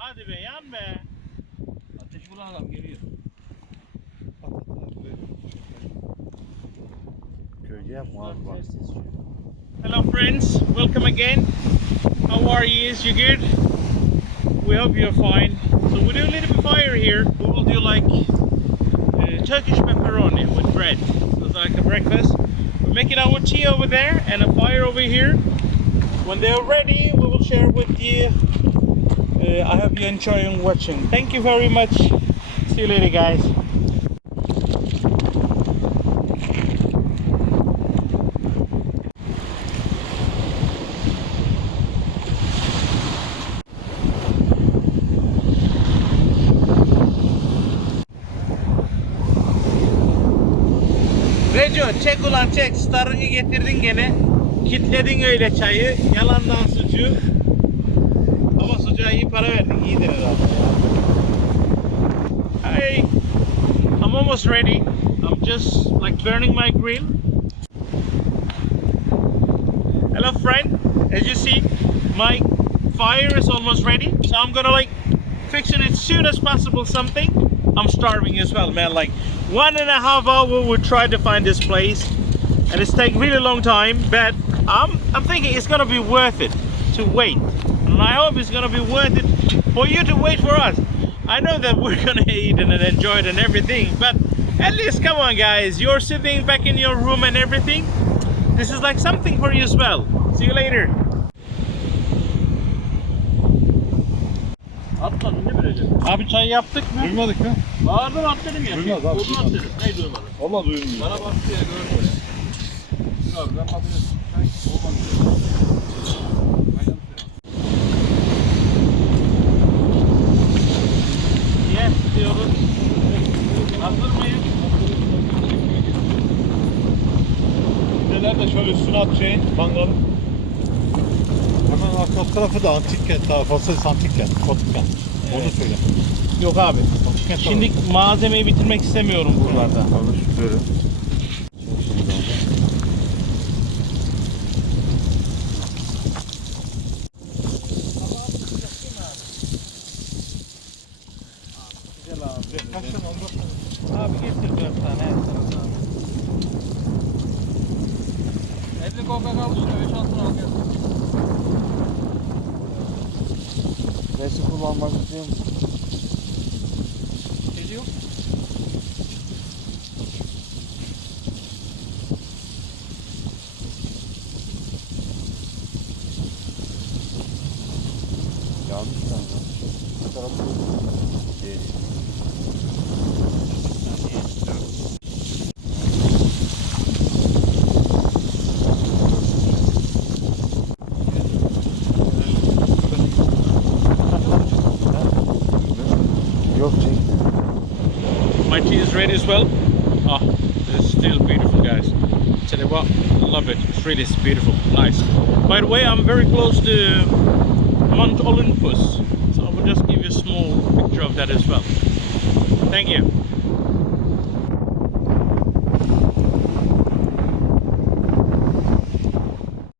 Hadi be, yan be. Ateş bulan adam geliyor. Gölge yapma abi bak. Hello friends, welcome again. How are you? You good? We hope you're fine. So we do a little bit fire here. We will do like Turkish pepperoni with bread. So it's like a breakfast. We're making our tea over there and a fire over here. When they're ready, we will share with you. I hope you're enjoying watching. Thank you very much. See you later, guys. Reco, çek ulan çek. Starını getirdin gene. Kitledin öyle çayı. Yalandan sucuğu. Ama sucuğa iyi para verdin. İyidir herhalde. Hey, I'm almost ready. I'm just like burning my grill. Hello friend. As you see, my fire is almost ready. So I'm gonna like fix it as soon as possible something. I'm starving as well, man. Like 1.5 hours we tried to find this place, and it's taken really long time. But I'm thinking it's gonna be worth it to wait, and I hope it's gonna be worth it for you to wait for us. I know that we're gonna eat and enjoy it and everything, but at least come on, guys. You're sitting back in your room and everything. This is like something for you as well. See you later. Atladın değil mi Recep? Abi çay yaptık mı? Duymadık mı? Bağırdın at dedim ya. Duymaz abi, Odun at duymaz. dedim. Ne duymadın? Valla duyulmuyor. Bana baktı ya gördüm ya. Dur abi ben bakıyorum. Olmaz diyor. Kaynamış ya. Yes diyoruz. Hazır mıyız? Neler de şöyle üstüne at şeyin, mangalın. Hemen arka tarafı da antik kent, daha fazla antik kent, gotik kent. Onu söyle. Yok abi. Antik kent Şimdi malzemeyi bitirmek istemiyorum buralarda. Alış böyle. Güzel abi. Kaç tane 14 tane? Abi getir 4 tane. her taraftan. 50 koka kaldı şuraya 5 altına al gel. Neyse kullanmak istiyor musun? Geliyor. Yanlış tane. Bu tarafı değil. Yok çekti. My tea is ready as well. Oh, it's still beautiful, guys. Tell you what, love it. It's really beautiful, nice. By the way, I'm very close to Mount Olympus, so I will just give you a small picture of that as well. Thank you.